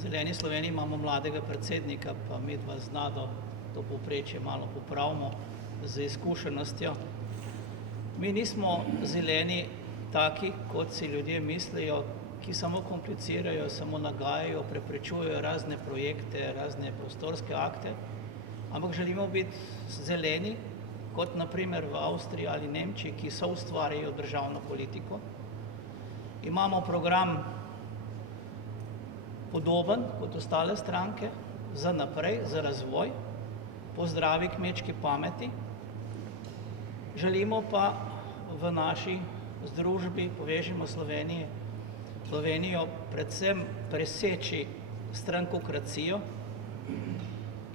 Zeleni Sloveniji imamo mladega predsednika, pa midva z Nado to povprečje malo popravimo z izkušenostjo. Mi nismo zeleni taki, kot si ljudje mislijo, ki samo komplicirajo, samo nagajajo, preprečujejo razne projekte, razne prostorske akte, ampak želimo biti zeleni, kot naprimer v Avstriji ali Nemčiji, ki soustvarjajo državno politiko. Imamo program podoben kot ostale stranke, za naprej, za razvoj, po zdravi kmečki pameti. Želimo pa v naši združbi Povežimo Slovenijo predvsem preseči strankokracijo,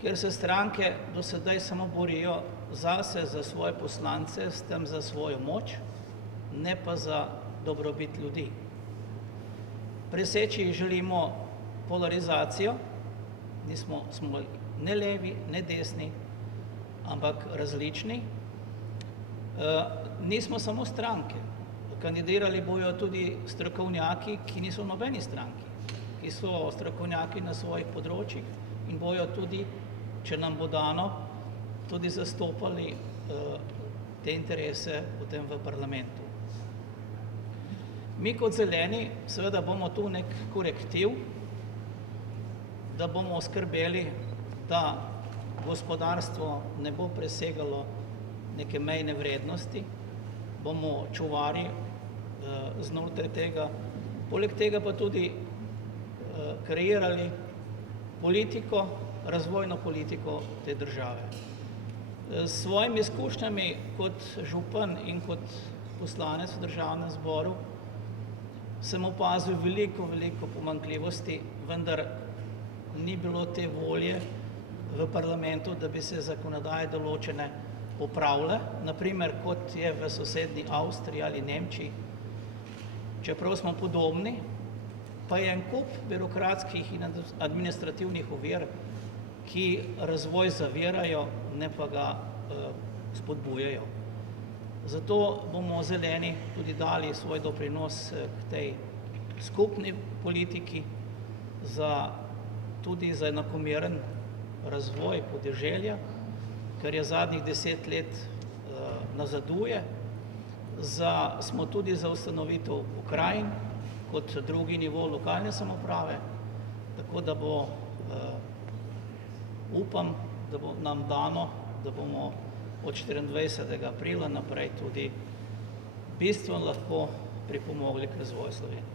kjer se stranke do sedaj samo borijo zase, za svoje poslance, s tem za svojo moč, ne pa za dobrobit ljudi. Preseči želimo polarizacijo, smo ne levi, ne desni, ampak različni. Nismo samo stranke, kandidirali bojo tudi strokovnjaki, ki niso v nobeni stranki, ki so strokovnjaki na svojih področjih in bojo tudi, če nam bo dano, tudi zastopali te interese potem v parlamentu. Mi kot zeleni seveda bomo tu nek korektiv, da bomo skrbeli, da gospodarstvo ne bo presegalo neke mejne vrednosti, bomo čuvari znotraj tega, poleg tega pa tudi kreirali politiko, razvojno politiko te države. S svojimi izkušnjami kot župan in kot poslanec v državnem zboru sem opazil veliko pomanjkljivosti, vendar ni bilo te volje v parlamentu, da bi se zakonodaje določene popravile, naprimer kot je v sosednji Avstriji ali Nemčiji. Čeprav smo podobni, pa je en kup birokratskih in administrativnih ovir, ki razvoj zavirajo, ne pa ga spodbujajo. Zato bomo zeleni tudi dali svoj doprinos k tej skupni politiki, tudi za enakomeren razvoj podeželja, ker je zadnjih 10 let nazaduje. Smo tudi za ustanovitev pokrajin kot drugi nivo lokalne samouprave, tako da upam, da bo nam dano, da bomo od 24. aprila naprej tudi bistveno lahko pripomogli k razvoju Slovenije.